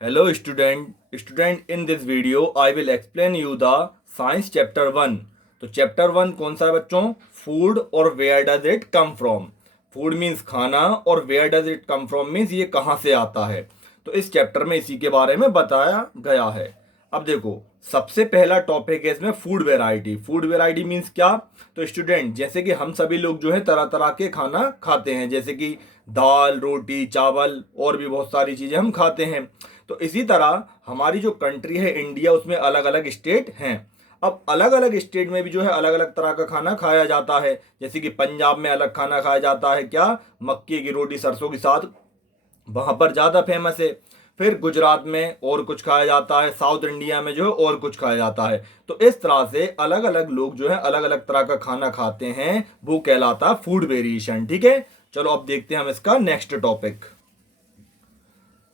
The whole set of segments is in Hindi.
Hello student in this video I will explain you the science chapter 1। तो चैप्टर 1 कौन सा है बच्चों? फूड और where does it come from. Food means खाना और where does it come from means ये कहाँ से आता है। तो इस चैप्टर में इसी के बारे में बताया गया है। अब देखो, सबसे पहला टॉपिक है इसमें food variety. Food variety means क्या? तो स्टूडेंट, जैसे कि हम सभी लोग जो है तरह तरह के खाना खाते हैं, जैसे कि दाल, रोटी, चावल और भी बहुत सारी चीज़ें हम खाते हैं। तो इसी तरह हमारी जो कंट्री है इंडिया, उसमें अलग अलग स्टेट हैं। अब अलग अलग स्टेट में भी जो है अलग अलग तरह का खाना खाया जाता है। जैसे कि पंजाब में अलग खाना खाया जाता है, क्या? मक्के की रोटी सरसों के साथ, वहां पर ज़्यादा फेमस है। फिर गुजरात में और कुछ खाया जाता है, साउथ इंडिया में जो है और कुछ खाया जाता है। तो इस तरह से अलग अलग लोग जो है अलग अलग तरह का खाना खाते हैं, वो कहलाता है फूड वेरिएशन। ठीक है, चलो अब देखते हैं हम इसका नेक्स्ट टॉपिक।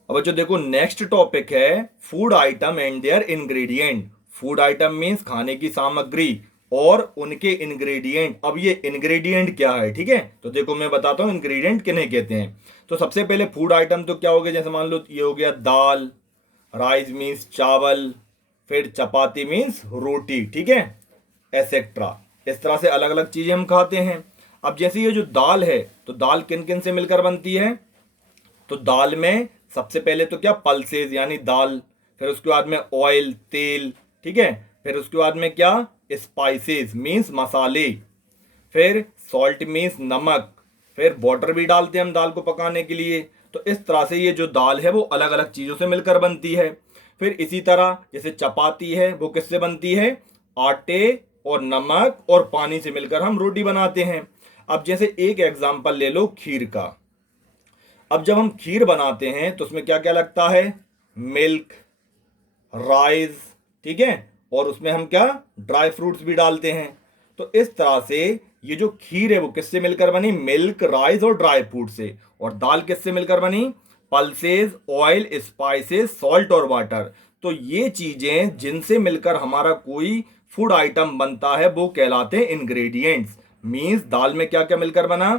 अब जो देखो, नेक्स्ट टॉपिक है food item and their ingredient. Food item means खाने की सामग्री और उनके इंग्रेडिएंट। अब ये इंग्रेडिएंट क्या है? ठीक है, तो देखो मैं बताता हूँ इंग्रेडिएंट किन्हें कहते हैं। तो सबसे पहले फूड आइटम तो क्या हो गया, जैसे मान लो ये हो गया दाल, राइस मीन्स चावल, फिर चपाती मीन्स रोटी, ठीक है, एसेट्रा। इस तरह से अलग अलग चीजें हम खाते हैं। अब जैसे ये जो दाल है, तो दाल किन किन से मिलकर बनती है? तो दाल में सबसे पहले तो क्या, पल्सेस यानी दाल, फिर उसके बाद में ऑयल तेल, ठीक है, फिर उसके बाद में क्या, स्पाइसेस मीन्स मसाले, फिर सॉल्ट मीन्स नमक, फिर वाटर भी डालते हैं हम दाल को पकाने के लिए। तो इस तरह से ये जो दाल है वो अलग अलग चीज़ों से मिलकर बनती है। फिर इसी तरह जैसे चपाती है, वो किससे बनती है? आटे और नमक और पानी से मिलकर हम रोटी बनाते हैं। अब जैसे एक एग्जाम्पल ले लो खीर का। अब जब हम खीर बनाते हैं तो उसमें क्या क्या लगता है? मिल्क, राइस, ठीक है, और उसमें हम क्या, ड्राई फ्रूट्स भी डालते हैं। तो इस तरह से ये जो खीर है वो किससे मिलकर बनी? मिल्क, राइस और ड्राई फ्रूट से। और दाल किससे मिलकर बनी? पल्सेस, ऑयल, स्पाइसेस, सॉल्ट और वाटर। तो ये चीजें जिनसे मिलकर हमारा कोई फूड आइटम बनता है वो कहलाते हैं इंग्रेडिएंट्स। मीन्स दाल में क्या क्या मिलकर बना?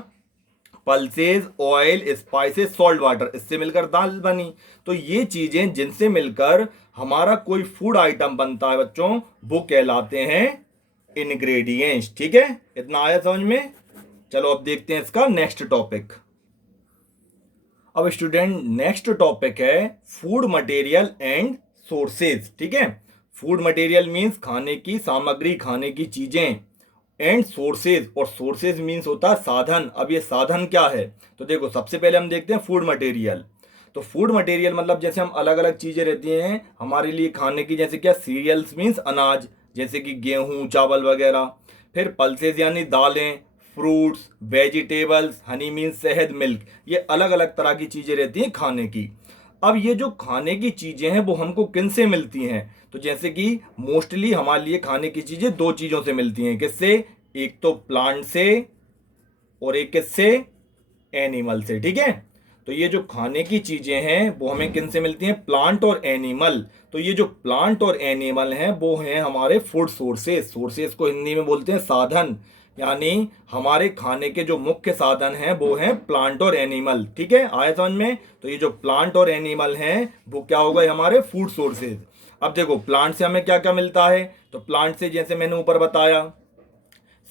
Pulses, oil, spices, salt, water, इससे मिलकर दाल बनी। तो ये चीजें जिनसे मिलकर हमारा कोई फूड आइटम बनता है बच्चों, वो कहलाते हैं इंग्रेडिएंट्स। ठीक है, इतना आया समझ में? चलो अब देखते हैं इसका नेक्स्ट टॉपिक। अब स्टूडेंट, नेक्स्ट टॉपिक है फूड मटेरियल एंड सोर्सेज। ठीक है, फूड मटेरियल मीन्स खाने की सामग्री, खाने की चीजें, एंड सोर्सेज, और सोर्सेज मीन्स होता है साधन। अब ये साधन क्या है? तो देखो, सबसे पहले हम देखते हैं फूड मटेरियल। तो फूड मटेरियल मतलब जैसे हम अलग अलग चीजें रहती हैं हमारे लिए खाने की, जैसे क्या, सीरियल्स मीन्स अनाज, जैसे कि गेहूं, चावल वगैरह। फिर पल्सेस यानी दालें, फ्रूट्स, वेजिटेबल्स, हनी मीन्स शहद, मिल्क। ये अलग अलग तरह की चीजें रहती हैं खाने की। अब ये जो खाने की चीजें हैं वो हमको किन से मिलती हैं? तो जैसे कि मोस्टली हमारे लिए खाने की चीजें दो चीजों से मिलती हैं। किससे? एक तो प्लांट से और एक किससे? एनिमल से। ठीक है, तो ये जो खाने की चीजें हैं वो हमें किन से मिलती हैं? प्लांट और एनिमल। तो ये जो प्लांट और एनिमल हैं वो हैं हमारे फूड सोर्सेस। सोर्सेस को हिंदी में बोलते हैं साधन। यानी हमारे खाने के जो मुख्य साधन हैं वो हैं प्लांट और एनिमल। ठीक है, आया समझ में? तो ये जो प्लांट और एनिमल हैं वो क्या हो गए? हमारे फूड सोर्सेज। अब देखो, प्लांट से हमें क्या क्या मिलता है? तो प्लांट से जैसे मैंने ऊपर बताया,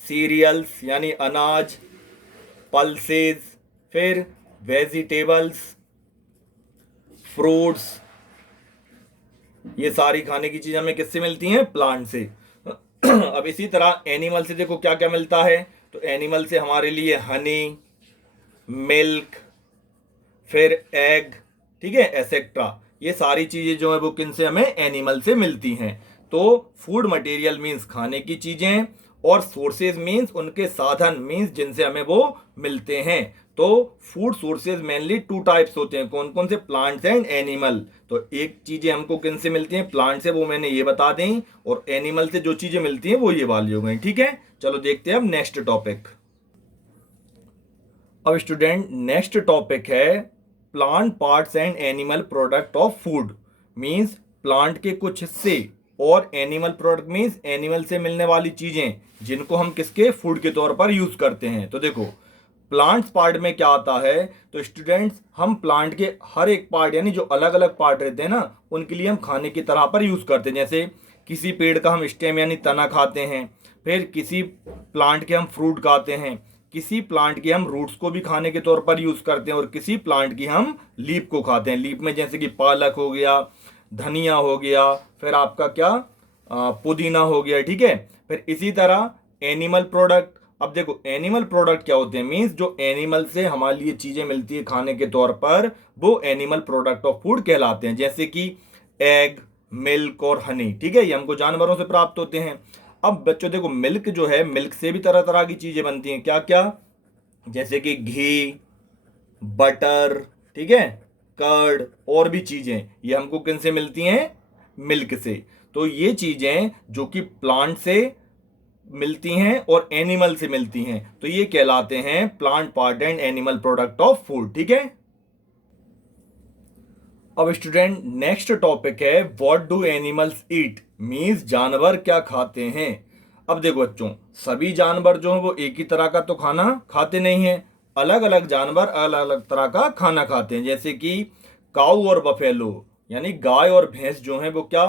सीरियल्स यानी अनाज, पल्सेस, फिर वेजिटेबल्स, फ्रूट्स, ये सारी खाने की चीजें हमें किससे मिलती हैं? प्लांट से। अब इसी तरह एनिमल से देखो क्या क्या मिलता है। तो एनिमल से हमारे लिए हनी, मिल्क, फिर एग, ठीक है, एसेट्रा। ये सारी चीजें जो है वो किन से? हमें एनिमल से मिलती हैं। तो फूड मटेरियल मीन्स खाने की चीजें, और सोर्सेज मीन्स उनके साधन, मीन्स जिनसे हमें वो मिलते हैं। तो food sources mainly two types होते हैं। कौन कौन से? Plants and animal. तो एक चीजें हमको किन से मिलती हैं? प्लांट से, वो मैंने ये बता दें, और एनिमल से जो चीजें मिलती हैं वो ये वाली हो गई। ठीक है, चलो देखते हैं अब नेक्स्ट टॉपिक। अब स्टूडेंट, नेक्स्ट टॉपिक है plant parts and animal product of food. Means plant के कुछ हिस्से और एनिमल प्रोडक्ट मीन्स एनिमल से मिलने वाली चीजें, जिनको हम किसके? फूड के तौर पर यूज करते हैं। तो देखो, प्लांट्स पार्ट में क्या आता है, तो स्टूडेंट्स हम प्लांट के हर एक पार्ट यानी जो अलग अलग पार्ट रहते हैं ना, उनके लिए हम खाने की तरह पर यूज़ करते हैं। जैसे किसी पेड़ का हम स्टेम यानी तना खाते हैं, फिर किसी प्लांट के हम फ्रूट खाते हैं, किसी प्लांट के हम रूट्स को भी खाने के तौर पर यूज़ करते हैं, और किसी प्लांट की हम लीफ को खाते हैं। लीफ में जैसे कि पालक हो गया, धनिया हो गया, फिर आपका क्या पुदीना हो गया, ठीक है। फिर इसी तरह एनिमल प्रोडक्ट। अब देखो एनिमल प्रोडक्ट क्या होते हैं, मीन्स जो एनिमल से हमारे लिए चीज़ें मिलती है खाने के तौर पर, वो एनिमल प्रोडक्ट ऑफ फूड कहलाते हैं। जैसे कि एग, मिल्क और हनी, ठीक है, ये हमको जानवरों से प्राप्त होते हैं। अब बच्चों देखो मिल्क जो है, मिल्क से भी तरह तरह की चीज़ें बनती हैं। क्या क्या, जैसे कि घी, बटर, ठीक है, कर्ड और भी चीज़ें, ये हमको किन से मिलती हैं, मिल्क से। तो ये चीज़ें जो कि प्लांट से मिलती हैं और एनिमल से मिलती हैं, तो ये कहलाते हैं plant part and animal product of food, ठीक है। अब स्टूडेंट नेक्स्ट टॉपिक है what do animals eat, means जानवर क्या खाते हैं। अब देखो बच्चों, सभी जानवर जो हैं वो एक ही तरह का तो खाना खाते नहीं हैं, अलग अलग जानवर अलग अलग तरह का खाना खाते हैं। जैसे कि काऊ और बफेलो यानी गाय और भैंस जो हैं वो क्या,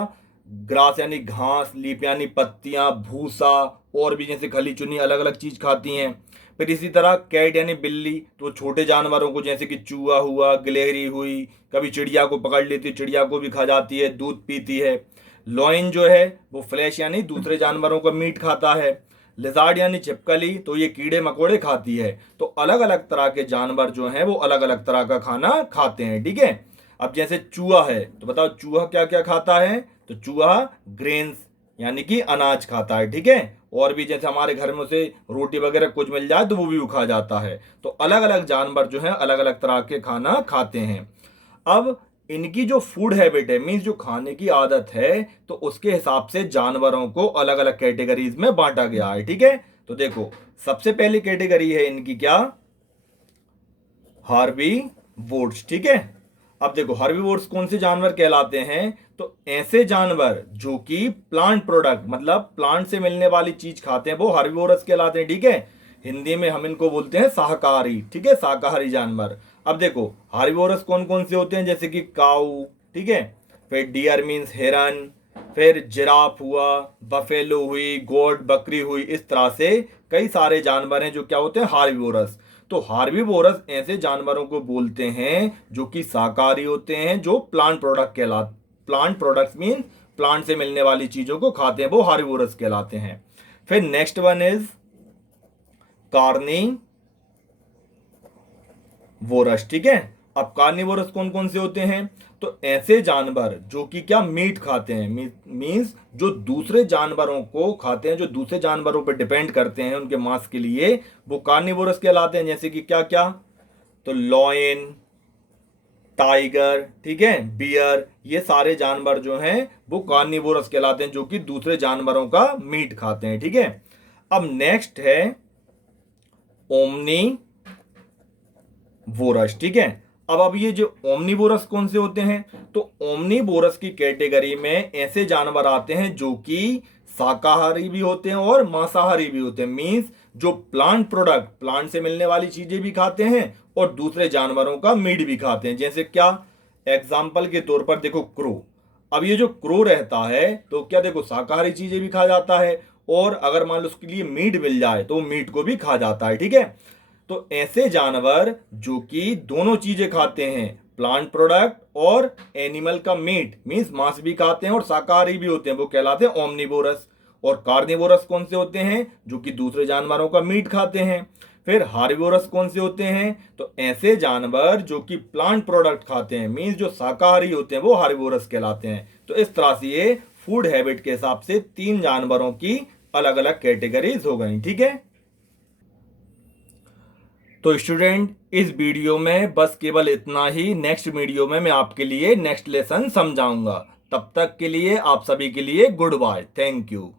ग्रास यानी घास, लीफ यानी पत्तियां, भूसा और भी जैसे खली चुनी अलग अलग चीज खाती हैं। फिर इसी तरह कैट यानी बिल्ली, तो छोटे जानवरों को जैसे कि चूहा हुआ, गिलहरी हुई, कभी चिड़िया को पकड़ लेती है, चिड़िया को भी खा जाती है, दूध पीती है। लॉइन जो है वो फ्लैश यानी दूसरे जानवरों का मीट खाता है। लिजार्ड यानी छिपकली, तो ये कीड़े मकोड़े खाती है। तो अलग अलग तरह के जानवर जो हैं वो अलग अलग तरह का खाना खाते हैं, ठीक है। अब जैसे चूहा है, तो बताओ चूहा क्या क्या खाता है, तो चूहा ग्रेन्स यानी कि अनाज खाता है, ठीक है। और भी जैसे हमारे घर में उसे रोटी वगैरह कुछ मिल जाए तो वो भी खा जाता है। तो अलग अलग जानवर जो हैं अलग अलग तरह के खाना खाते हैं। अब इनकी जो फूड हैबिट है, मीन्स जो खाने की आदत है, तो उसके हिसाब से जानवरों को अलग अलग कैटेगरीज में बांटा गया है, ठीक है। तो देखो सबसे पहली कैटेगरी है इनकी क्या, हार्बीवोर्स, ठीक है। अब देखो हार्बीवोर्स कौन से जानवर कहलाते हैं, तो ऐसे जानवर जो कि प्लांट प्रोडक्ट मतलब प्लांट से मिलने वाली चीज खाते हैं वो हार्बीवोरस कहलाते हैं, ठीक है। हिंदी में हम इनको बोलते हैं शाकाहारी, ठीक है, शाकाहारी जानवर। अब देखो हार्बीवोरस कौन कौन से होते हैं, जैसे कि काऊ, ठीक है, फिर डियर मीन्स हिरन, फिर जिराफ हुआ, बफेलो हुई, गोट बकरी हुई, इस तरह से कई सारे जानवर हैं जो क्या होते हैं, हार्बीवोरस। तो हार्बीवोरस ऐसे जानवरों को बोलते हैं जो कि शाकाहारी होते हैं, जो प्लांट प्रोडक्ट कहलाते, प्लांट प्रोडक्ट्स मीन प्लांट से मिलने वाली चीजों को खाते हैं, वो हार्बीवोरस कहलाते हैं। फिर नेक्स्ट वन इज कार्निवोरस, ठीक है। अब कार्निवोरस कौन कौन से होते हैं, तो ऐसे जानवर जो कि क्या मीट खाते हैं, मीन्स जो दूसरे जानवरों को खाते हैं, जो दूसरे जानवरों पर डिपेंड करते हैं उनके मांस के लिए, वो कार्निवोरस कहलाते हैं। जैसे कि क्या क्या, तो लॉयन, टाइगर, ठीक है, बियर, ये सारे जानवर जो हैं वो कार्निवोरस कहलाते हैं, जो कि दूसरे जानवरों का मीट खाते हैं, ठीक है। अब नेक्स्ट है ओमनीवोरस, ठीक है। अब ये जो ओमनीवोरस कौन से होते हैं, तो ओमनीवोरस की कैटेगरी में ऐसे जानवर आते हैं जो कि शाकाहारी भी होते हैं और मांसाहारी भी होते हैं, मीन्स जो प्लांट प्रोडक्ट प्लांट से मिलने वाली चीजें भी खाते हैं और दूसरे जानवरों का मीट भी खाते हैं। जैसे क्या, एग्जाम्पल के तौर पर देखो क्रो। अब ये जो क्रो रहता है तो क्या देखो शाकाहारी चीजें भी खा जाता है, और अगर मान लो उसके लिए मीट मिल जाए तो मीट को भी खा जाता है, ठीक है। तो ऐसे जानवर जो कि दोनों चीजें खाते हैं, प्लांट प्रोडक्ट और एनिमल का मीट मीन्स मांस भी खाते हैं और शाकाहारी भी होते हैं, वो कहलाते हैं ओमनीवोरस। और कार्निवोरस कौन से होते हैं, जो कि दूसरे जानवरों का मीट खाते हैं। फिर हार्बीवोरस कौन से होते हैं, तो ऐसे जानवर जो कि प्लांट प्रोडक्ट खाते हैं, मीन्स जो शाकाहारी होते हैं, वो हार्बीवोरस कहलाते हैं। तो इस तरह से ये फूड हैबिट के हिसाब से 3 जानवरों की अलग अलग कैटेगरीज हो गई, ठीक है। तो स्टूडेंट इस वीडियो में बस केवल इतना ही। नेक्स्ट वीडियो में मैं आपके लिए नेक्स्ट लेसन समझाऊंगा। तब तक के लिए आप सभी के लिए गुड बाय, थैंक यू।